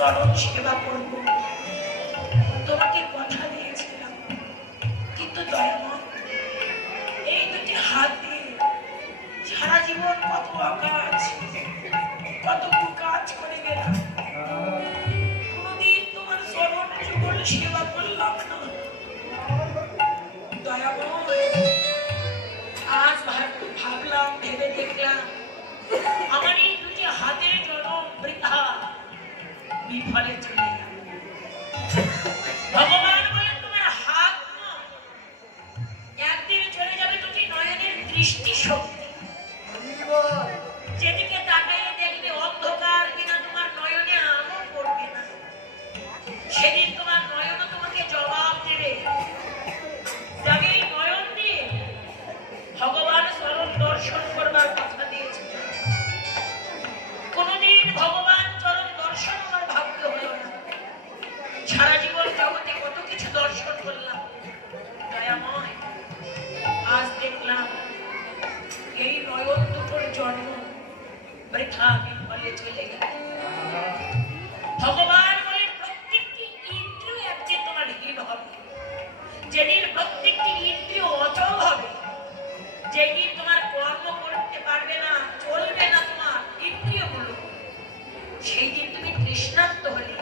চরণ সেবা করব, তোমাকে কথা দিয়েছিলাম। কিন্তু দয়াময়, এই দুটি হাত দিয়ে সারা জীবন কত আকাশ কত কাজ করে গেলাম, কোনদিন তোমার চরণ যুগল সেবা করলাম না। দয়াময়, আজ ভাবলাম, ভেবে দেখলাম আমার এই দুটি হাতের জনম বৃথা বিফলে চলে গেল। ভগবান বলেন তোমার হাত একদিন চলে যাবে দুটি নয়নের দৃষ্টি শক্তি। যেদিকে তাকাইয়ে দেখবে অন্ধকার কিনা তোমার নয়নে আলো পড়বে না, সেদিন তোমার নয়ন তোমাকে জবাব দেবে। তবে এই নয়ন দিয়ে ভগবান চরণ দর্শন করবার কথা দিয়েছে, কোনদিন ভগবান চরণ দর্শন আমার ভাগ্য হলো না। সারা জীবন জগতে কত কিছু দর্শন করলাম, দয়াময় আজ দেখলাম এই নয়ন দুটোর জন্ম বৃথা বিফলে চলে গেল। ভগবান বলে প্রত্যেকটি ইন্দ্রিয় একদিন তোমার হীন হবে। যেদিন প্রত্যেকটি ইন্দ্রিয় অচল হবে, যেদিন তোমার কর্ম করতে পারবে না, চলবে না তোমার ইন্দ্রিয়গুলো, সেই দিন তুমি তৃষ্ণার্ত হলে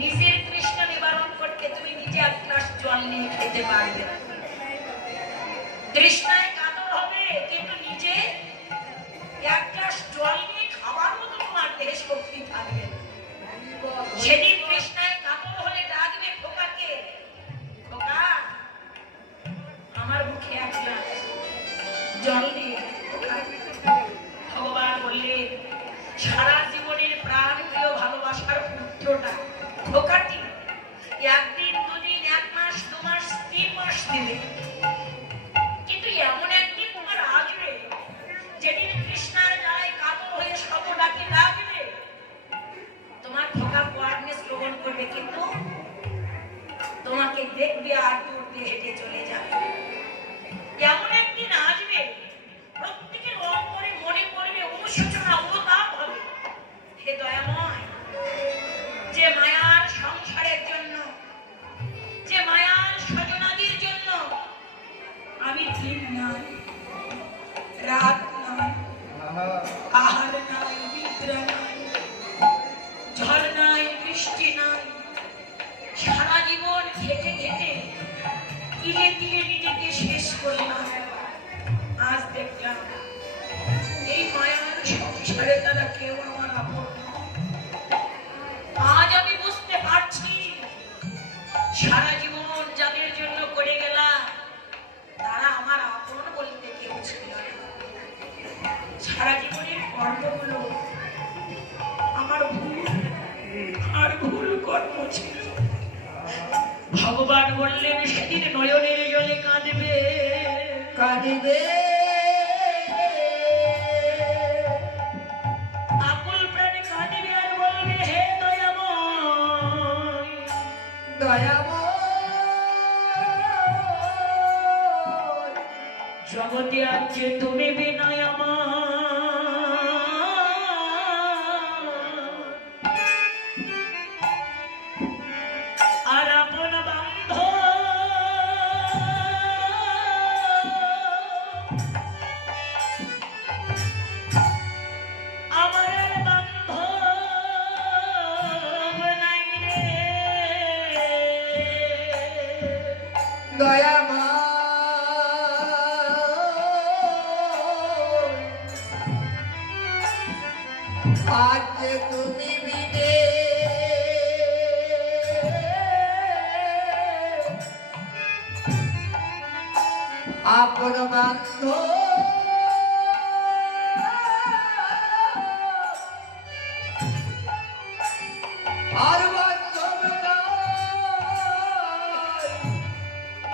নিজের তৃষ্ণা নিবারণ করতে তুমি নিজে এক গ্লাস জল নিয়ে খেতে পারবে না। তৃষ্ণায় কাতর হবে, কিন্তু নিজে এক গ্লাস জল নিয়ে খাবার মতো তোমার দেহে শক্তি থাকবে না। সেদিন তৃষ্ণায় কাতর হলে ডাকবে খোকাকে, খোকা আমার মুখে এক গ্লাস জল দিয়ে। ভগবান বললেন সারা জীবনের প্রাণ প্রিয় ভালোবাসার পুত্রটা খোকাটি একদিন দুদিন এক মাস দু মাস 3 মাস দিলে, কিন্তু এমন একদিন তোমার আসবে যেদিন কৃষ্ণার জ্বালায় কাতর হয়ে সবটাকে ডাকবে, তোমার খোকা ওয়ার্ডনেস গ্রহণ করবে, কিন্তু তোমাকে দেখবে আর দূর দিয়ে হেঁটে চলে যাবে। এমন একদিন আসবে প্রত্যেকের অন্তরে মনে পড়বে অনুশোচনা, অনুতাপ হবে। হে দয়াময়, যে মায়ার সংসারের জন্য, যে মায়ার স্বজনাদির জন্য আমি দিন নাই, রাত নাই, আহার নাই, নিদ্রা নাই, ঝড় নাই, বৃষ্টি নাই, সারা জীবন খেটে খেটে তিলে তিলে নিজেকে শেষ করলাম। আজ দেখলাম এই মায়ার সংসারে তারা কেউ আমার আপন নয়। আজ আমি বুঝতে পারছি সারা জীবন যাদের জন্য করে গেলাম তারা আমার আপন বলতে কেউ ছিল না। সারা জীবনের কর্মগুলো আমার ভুল আর ভুল কর্ম ছিল। ভগবান বললেন সেদিন নয়নের জলে কাঁদবে, কাঁদবে আকুল প্রাণে কাঁদবে আর বলবে হে দয়াময়, দয়াময় জগতে আছে তুমি বিনয় আর আপন বান্ধব আমার বান্ধব নাই রে দয়াময়, আজ তুমি বিনে আপন বান্ধব আর বান্ধব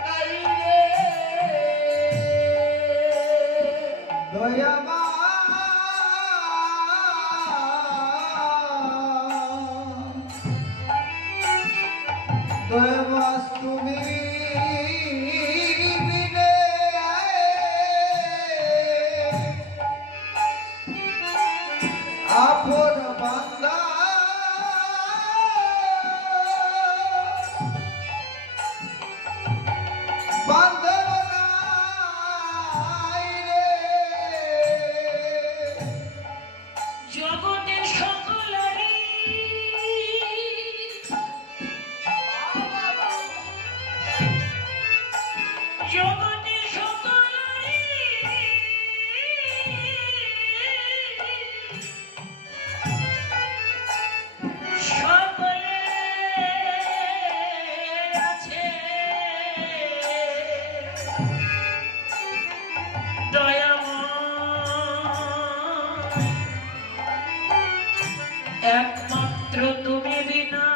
নাই রে দয়াময়, দয়াময় তুমি বিনে একমাত্র তুমি বিনা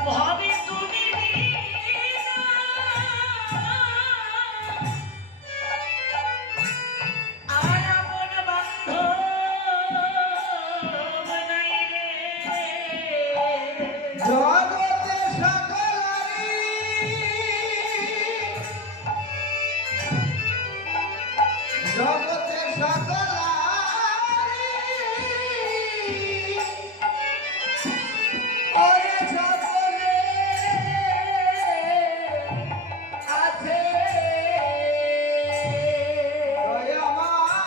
ভাবে তুমি বিনা আর এমন বান্ধব নাই রে। জগতে সকলারি জগতে সকলারি ওরে সকলে আছে দয়াময়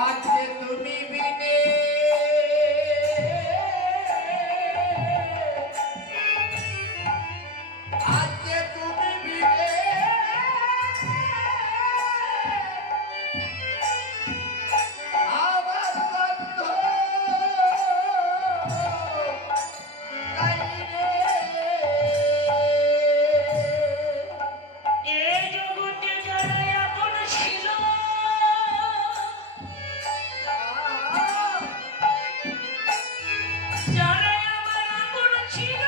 আজকে তুমি বিনে আজকে তুমি বিনে আমার বন্ধ নাই রে। এই জগতে যারা আপন ছিল যারা আমার আপন ছিল